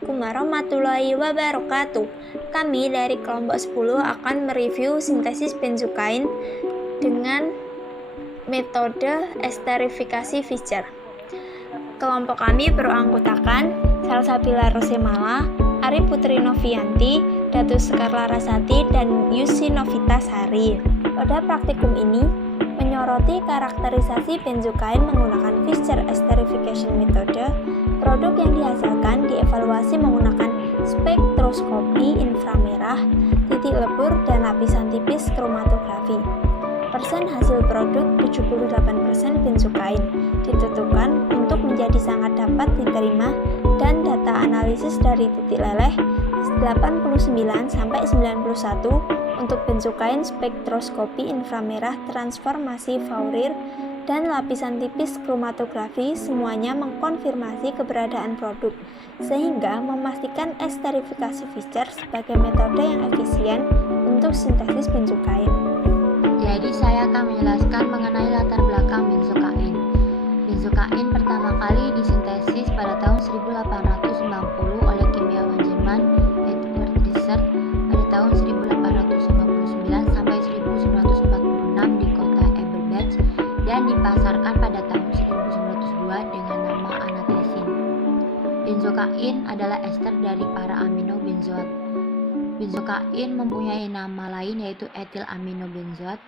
Assalamualaikum warahmatullahi wabarakatuh. Kami dari kelompok 10 akan mereview sintesis benzokain dengan metode esterifikasi Fischer. Kelompok kami beranggotakan Salsabila Rosemala, Ari Putri Novianti, Datu Sekar Larasati, dan Yusi Novitasari. Pada praktikum ini menyoroti karakterisasi benzokain menggunakan Fischer esterification metode. Produk yang dihasilkan dievaluasi menggunakan spektroskopi inframerah, titik lebur, dan lapisan tipis kromatografi. Persen hasil produk 78% benzokain ditentukan untuk menjadi sangat dapat diterima, dan data analisis dari titik leleh 89-91 untuk benzokain spektroskopi inframerah transformasi Fourier dan lapisan tipis kromatografi semuanya mengkonfirmasi keberadaan produk, sehingga memastikan esterifikasi Fischer sebagai metode yang efisien untuk sintesis benzokain. Jadi saya akan menjelaskan mengenai latar belakang benzokain. Benzokain pertama kali disintesis pada tahun 1890 oleh kimiawan Jerman Edward Desert pada tahun 1859 sampai 1946 di kota Eberbach dan dipasarkan pada tahun 1902 dengan nama anatesin. Benzokain adalah ester dari para amino benzoat. Benzokain mempunyai nama lain yaitu etilaminobenzoat,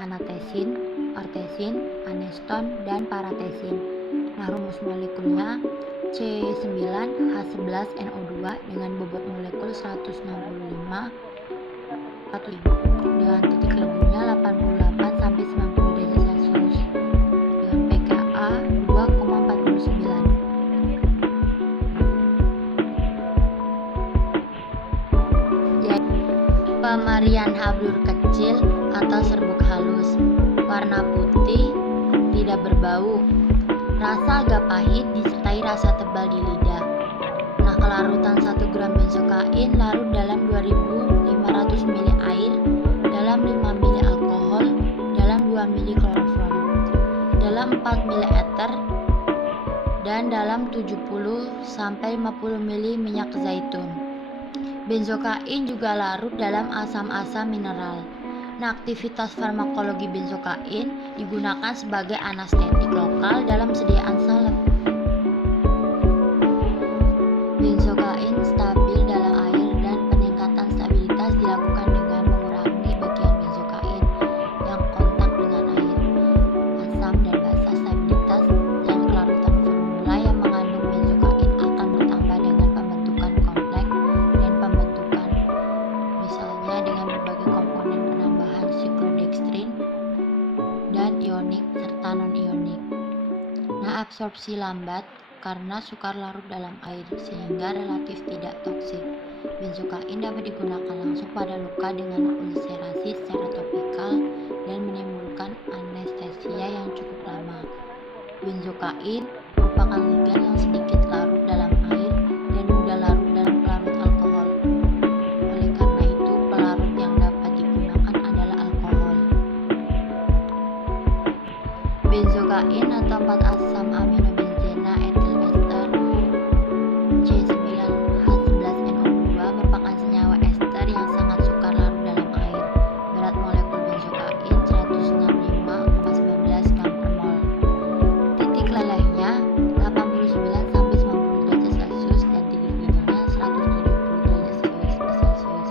anatesin, ortesin, aneston, dan paratesin. Nah, rumus molekulnya C9H11NO2 dengan bobot molekul 165 dengan titik leburnya 88 sampai 90 derajat Celcius dengan pKa 2,49. Pemerian hablur kecil atau serbuk halus, warna putih, tidak berbau, rasa agak pahit disertai rasa tebal di lidah. Nah, kelarutan 1 gram benzokain larut dalam 2500 ml air, dalam 5 ml alkohol, dalam 2 ml kloroform, dalam 4 ml eter, dan dalam 70-50 ml minyak zaitun. Benzokain juga larut dalam asam-asam mineral. Nah, aktivitas farmakologi benzokain digunakan sebagai anestetik lokal dalam sediaan salep. Benzokain stabil dalam air dan peningkatan stabilitas dilakukan dengan mengurangi bagian benzokain yang kontak dengan air, asam dan basa. Stabilitas dan kelarutan formula yang mengandung benzokain akan bertambah dengan pembentukan kompleks dan pembentukan, misalnya dengan berbagai komponen penambahan siklodextrin dan ionik serta non-ionik. Nah, absorpsi lambat karena sukar larut dalam air sehingga relatif tidak toksik. Benzokain dapat digunakan langsung pada luka dengan ulcerasi secara topikal dan menimbulkan anestesia yang cukup lama. Benzokain merupakan ligan yang sedikit larut dalam air dan mudah larut dalam pelarut alkohol. Oleh karena itu, pelarut yang dapat digunakan adalah alkohol. Benzokain atau 4 asam amino benzena etil ester C9H11NO2 merupakan senyawa ester yang sangat sukar larut dalam air. Berat molekul benzokain 165,19 gram per mol. Titik lelehnya 89 sampai 90 derajat Celcius dan titik didihnya 170 derajat Celcius.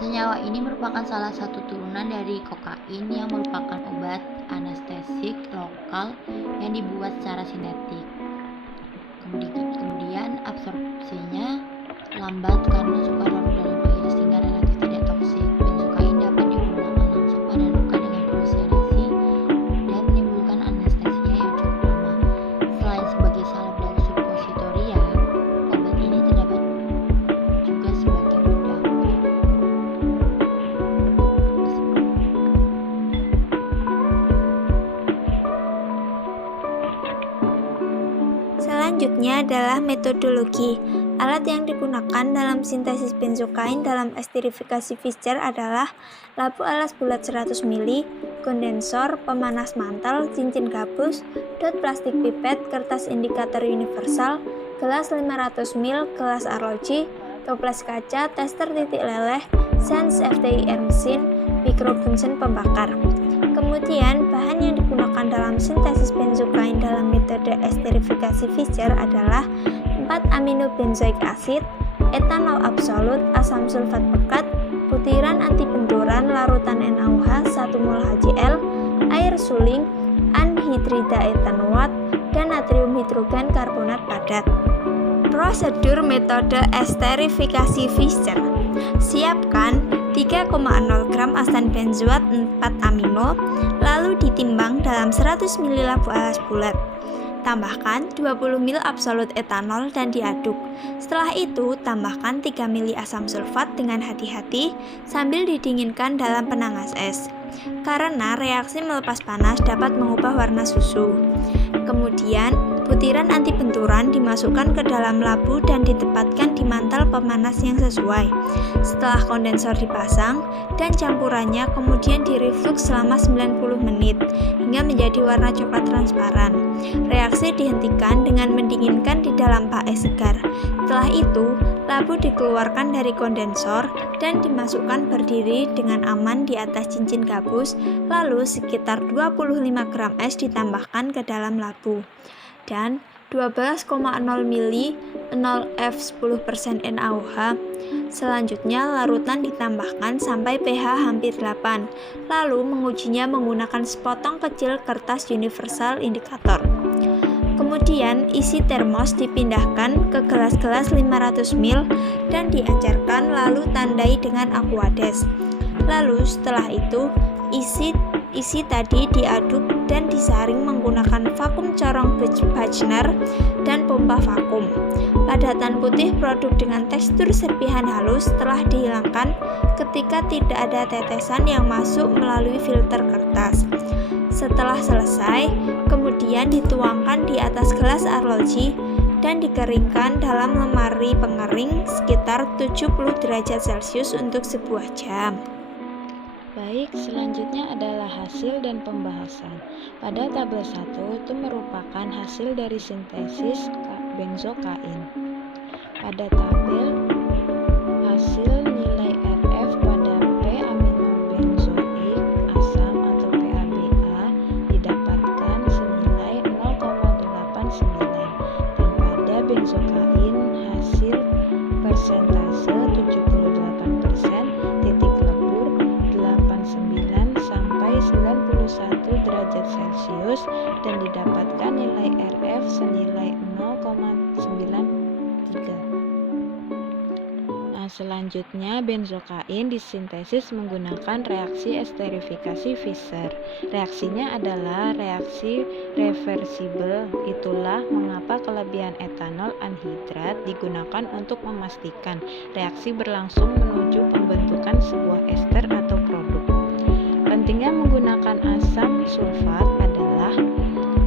Senyawa ini merupakan salah satu turunan dari kokain yang merupakan obat anestesik lokal yang dibuat secara sintetik. Kemudian absorpsinya lambat karena sukar larut dalam air sehingga relatif tidak toksik. Benzokain dapat digunakan langsung pada luka dengan ulcerasi dan menimbulkan anestesia yang cukup lama. Selain sebagai salep dan suppositoria, obat ini terdapat juga sebagai bedah. Selanjutnya adalah metodologi. Alat yang digunakan dalam sintesis benzokain dalam esterifikasi Fischer adalah labu alas bulat 100 ml, kondensor, pemanas mantel, cincin gabus, dot plastik pipet, kertas indikator universal, gelas 500 ml, gelas arloji, toples kaca, tester titik leleh, Sense FTI air mesin, mikrobunsen pembakar. Kemudian, bahan yang digunakan dalam sintesis benzokain dalam metode esterifikasi Fischer adalah 4-amino benzoik asid, etanol absolut, asam sulfat pekat, butiran anti benturan, larutan NaOH 1 mol HCl, air suling, anhidrida etanoat, dan natrium hidrogen karbonat padat. Prosedur metode esterifikasi Fischer. Siapkan 3,0 gram asan benzoat 4 amino, lalu ditimbang dalam 100 ml labu alas bulat. Tambahkan 20 ml absolut etanol dan diaduk. Setelah itu, tambahkan 3 ml asam sulfat dengan hati-hati sambil didinginkan dalam penangas es. Karena reaksi melepas panas dapat mengubah warna susu. Kemudian, butiran anti benturan dimasukkan ke dalam labu dan ditempatkan di mantel pemanas yang sesuai. Setelah kondensor dipasang dan campurannya kemudian direflux selama 90 menit hingga menjadi warna coklat transparan. Reaksi dihentikan dengan mendinginkan di dalam paes segar. Setelah itu, labu dikeluarkan dari kondensor dan dimasukkan berdiri dengan aman di atas cincin gabus, lalu sekitar 25 gram es ditambahkan ke dalam labu. Dan 12,0 ml 0F10% NaOH. Selanjutnya larutan ditambahkan sampai pH hampir 8. Lalu mengujinya menggunakan sepotong kecil kertas universal indikator. Kemudian isi termos dipindahkan ke gelas-gelas 500 ml dan diajarkan lalu tandai dengan Aquades. Lalu setelah itu isi tadi diaduk dan disaring menggunakan vakum corong Bachner dan pompa vakum. Padatan putih produk dengan tekstur serpihan halus telah dihilangkan ketika tidak ada tetesan yang masuk melalui filter kertas. Setelah selesai, kemudian dituangkan di atas gelas arloji dan dikeringkan dalam lemari pengering sekitar 70 derajat Celcius untuk sebuah jam. Baik, selanjutnya adalah hasil dan pembahasan. Pada tabel 1 itu merupakan hasil dari sintesis benzokain. Pada tabel hasil nilai RF pada P-aminobenzoik asam atau PABA didapatkan senilai 0,89 dan pada benzokain hasil persentase 78%, titik lebur 89 sampai 91 derajat Celcius dan didapatkan nilai RF senilai 0,93. Selanjutnya benzokain disintesis menggunakan reaksi esterifikasi Fischer. Reaksinya adalah reaksi reversibel. Itulah mengapa kelebihan etanol anhidrat digunakan untuk memastikan reaksi berlangsung menuju pembentukan sebuah ester atau produk. Pentingnya menggunakan asam sulfat adalah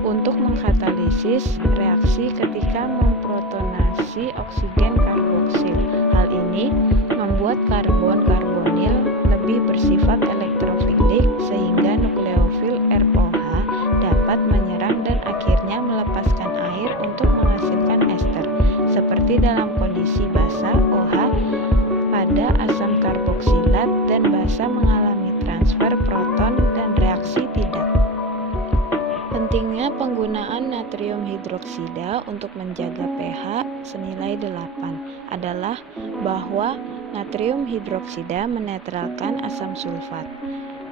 untuk mengkatalisis reaksi ketika memprotonasi oksigen karboksil. Hal ini membuat karbon-karbonil lebih bersifat elektrofilik sehingga nukleofil ROH dapat menyerang dan akhirnya melepaskan air untuk menghasilkan ester. Seperti dalam kondisi basa, OH pada asam karboksilat dan basa mengalami transfer proton dan reaksi tidak. Pentingnya penggunaan natrium hidroksida untuk menjaga pH senilai 8 adalah bahwa natrium hidroksida menetralkan asam sulfat.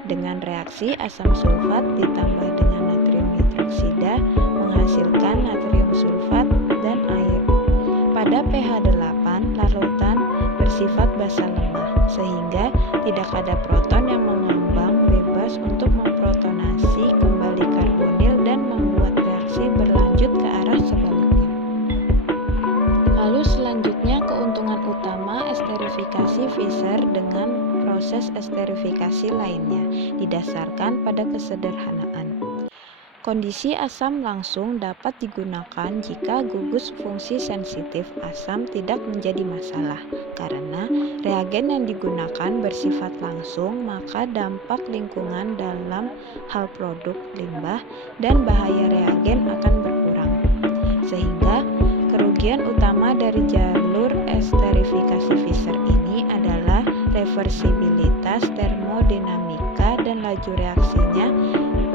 Dengan reaksi asam sulfat ditambah dengan natrium hidroksida menghasilkan natrium sulfat dan air. Pada pH 8, larutan bersifat basa lemah, sehingga tidak ada proton yang mengambang bebas untuk memprotonasi kembali karbonil dan membuat reaksi berlanjut ke arah sebaliknya. Lalu selanjutnya keuntungan utama esterifikasi Fischer dengan proses esterifikasi lainnya didasarkan pada kesederhanaan. Kondisi asam langsung dapat digunakan jika gugus fungsi sensitif asam tidak menjadi masalah. Karena reagen yang digunakan bersifat langsung, maka dampak lingkungan dalam hal produk limbah dan bahaya reagen akan berkurang. Sehingga Kerugian utama dari jalur esterifikasi Fischer ini adalah reversibilitas termodinamika dan laju reaksinya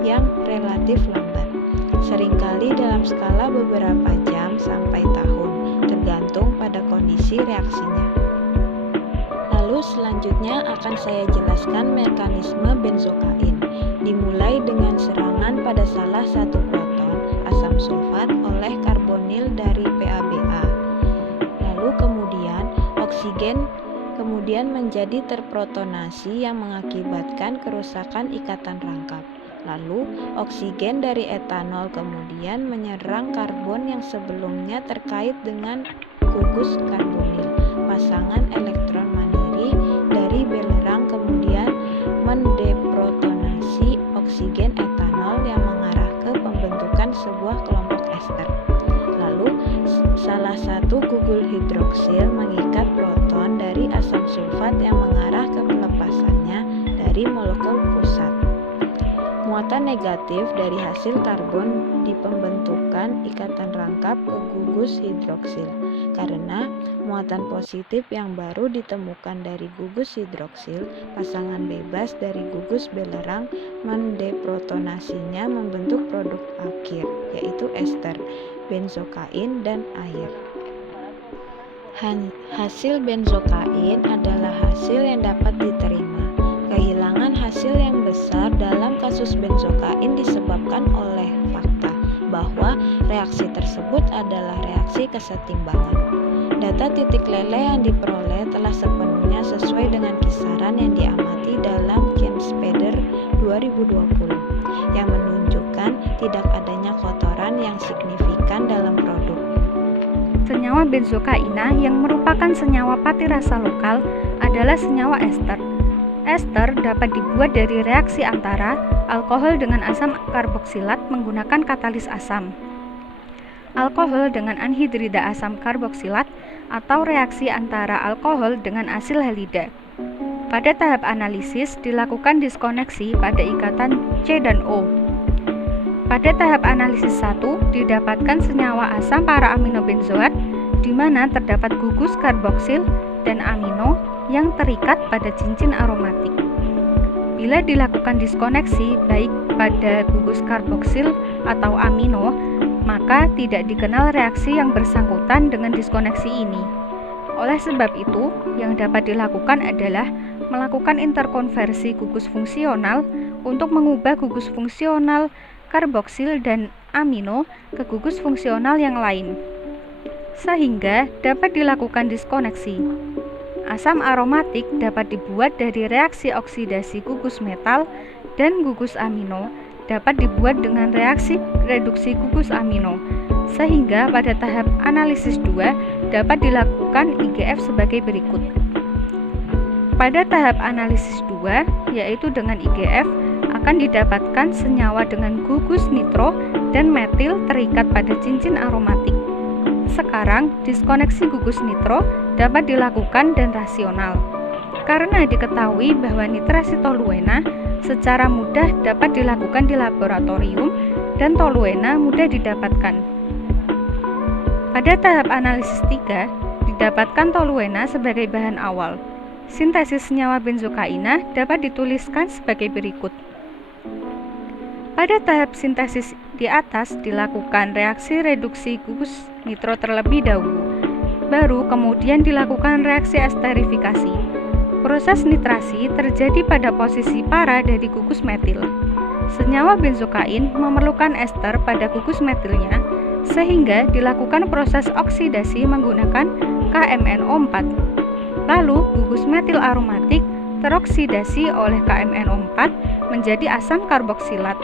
yang relatif lambat, seringkali dalam skala beberapa jam sampai tahun, tergantung pada kondisi reaksinya. Lalu selanjutnya akan saya jelaskan mekanisme benzokain, dimulai dengan serangan pada salah satu proton asam sulfat oleh karbonil dari PaBa. Lalu kemudian oksigen kemudian menjadi terprotonasi yang mengakibatkan kerusakan ikatan rangkap. Lalu oksigen dari etanol kemudian menyerang karbon yang sebelumnya terkait dengan gugus karbonil. Pasangan elektron mandiri dari belerang kemudian mendeprotonasi oksigen etanol yang mengarah ke pembentukan sebuah kelompok ester. Lalu salah satu gugul hidroksil mengikat proton dari asam sulfat yang mengarah ke pelepasannya dari molekul pusat. Muatan negatif dari hasil karbon di pembentukan ikatan rangkap ke gugus hidroksil, karena muatan positif yang baru ditemukan dari gugus hidroksil, pasangan bebas dari gugus belerang mendeprotonasinya membentuk produk akhir, yaitu ester, benzokain, dan air. Hasil benzokain adalah hasil yang dapat diterima. Kehilangan hasil yang besar dalam kasus benzokain disebabkan oleh fakta bahwa reaksi tersebut adalah reaksi kesetimbangan. Data titik leleh yang diperoleh telah sepenuhnya sesuai dengan kisaran yang diamati dalam Chemspader 2020 yang menunjukkan tidak adanya kotoran yang signifikan dalam produk. Senyawa benzokaina yang merupakan senyawa pati rasa lokal adalah senyawa ester. Ester dapat dibuat dari reaksi antara alkohol dengan asam karboksilat menggunakan katalis asam, alkohol dengan anhidrida asam karboksilat, atau reaksi antara alkohol dengan asil halida. Pada tahap analisis dilakukan diskoneksi pada ikatan C dan O. Pada tahap analisis 1 didapatkan senyawa asam para aminobenzoat di mana terdapat gugus karboksil dan amino yang terikat pada cincin aromatik. Bila dilakukan diskoneksi baik pada gugus karboksil atau amino, maka tidak dikenal reaksi yang bersangkutan dengan diskoneksi ini. Oleh sebab itu, yang dapat dilakukan adalah melakukan interkonversi gugus fungsional untuk mengubah gugus fungsional karboksil dan amino ke gugus fungsional yang lain, sehingga dapat dilakukan diskoneksi. Asam aromatik dapat dibuat dari reaksi oksidasi gugus metal dan gugus amino dapat dibuat dengan reaksi reduksi gugus amino, sehingga pada tahap analisis 2 dapat dilakukan IGF sebagai berikut. Pada tahap analisis 2, yaitu dengan IGF, akan didapatkan senyawa dengan gugus nitro dan metil terikat pada cincin aromatik. Sekarang, diskoneksi gugus nitro dapat dilakukan dan rasional, karena diketahui bahwa nitrasi toluena secara mudah dapat dilakukan di laboratorium dan toluena mudah didapatkan. Pada tahap analisis 3, didapatkan toluena sebagai bahan awal. Sintesis senyawa benzokaina dapat dituliskan sebagai berikut. Pada tahap sintesis di atas dilakukan reaksi reduksi gugus nitro terlebih dahulu, baru kemudian dilakukan reaksi esterifikasi. Proses nitrasi terjadi pada posisi para dari gugus metil. Senyawa benzokain memerlukan ester pada gugus metilnya, sehingga dilakukan proses oksidasi menggunakan KMNO4. Lalu gugus metil aromatik teroksidasi oleh KMNO4 menjadi asam karboksilat.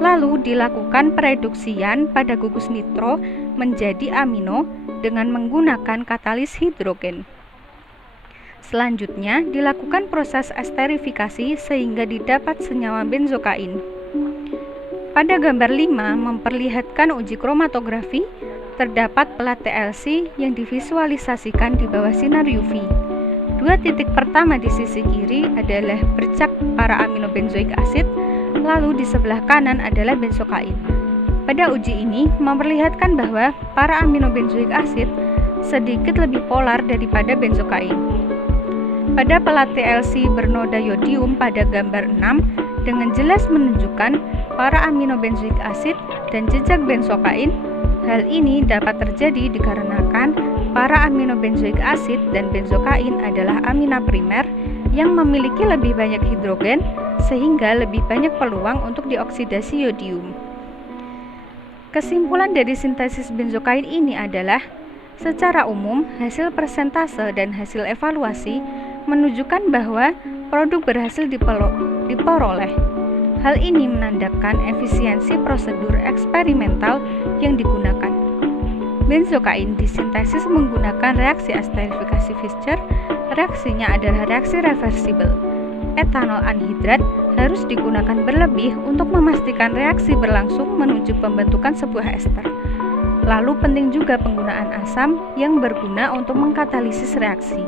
Lalu dilakukan pereduksian pada gugus nitro menjadi amino dengan menggunakan katalis hidrogen. Selanjutnya dilakukan proses esterifikasi sehingga didapat senyawa benzokain. Pada gambar 5 memperlihatkan uji kromatografi, terdapat pelat TLC yang divisualisasikan di bawah sinar UV. Dua titik pertama di sisi kiri adalah bercak para aminobenzoik asid, lalu di sebelah kanan adalah benzokain. Pada uji ini memperlihatkan bahwa para aminobenzoik asid sedikit lebih polar daripada benzokain. Pada pelat TLC bernoda yodium pada gambar 6 dengan jelas menunjukkan para aminobenzoik asid dan jejak benzokain. Hal ini dapat terjadi dikarenakan para aminobenzoik asid dan benzokain adalah amina primer yang memiliki lebih banyak hidrogen sehingga lebih banyak peluang untuk dioksidasi yodium. Kesimpulan dari sintesis benzokain ini adalah, secara umum, hasil persentase dan hasil evaluasi menunjukkan bahwa produk berhasil diperoleh. Hal ini menandakan efisiensi prosedur eksperimental yang digunakan. Benzokain disintesis menggunakan reaksi esterifikasi Fischer. Reaksinya adalah reaksi reversibel. Etanol anhidrat harus digunakan berlebih untuk memastikan reaksi berlangsung menuju pembentukan sebuah ester. Lalu penting juga penggunaan asam yang berguna untuk mengkatalisis reaksi.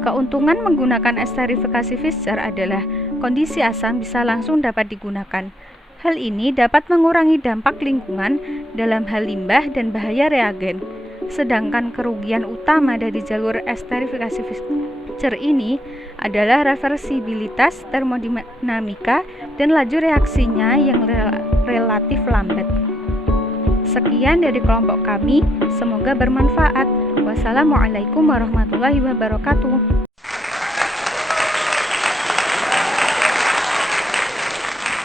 Keuntungan menggunakan esterifikasi Fischer adalah kondisi asam bisa langsung dapat digunakan. Hal ini dapat mengurangi dampak lingkungan dalam hal limbah dan bahaya reagen. Sedangkan kerugian utama dari jalur esterifikasi Fischer ini adalah reversibilitas termodinamika dan laju reaksinya yang relatif lambat. Sekian dari kelompok kami, semoga bermanfaat. Wassalamualaikum warahmatullahi wabarakatuh.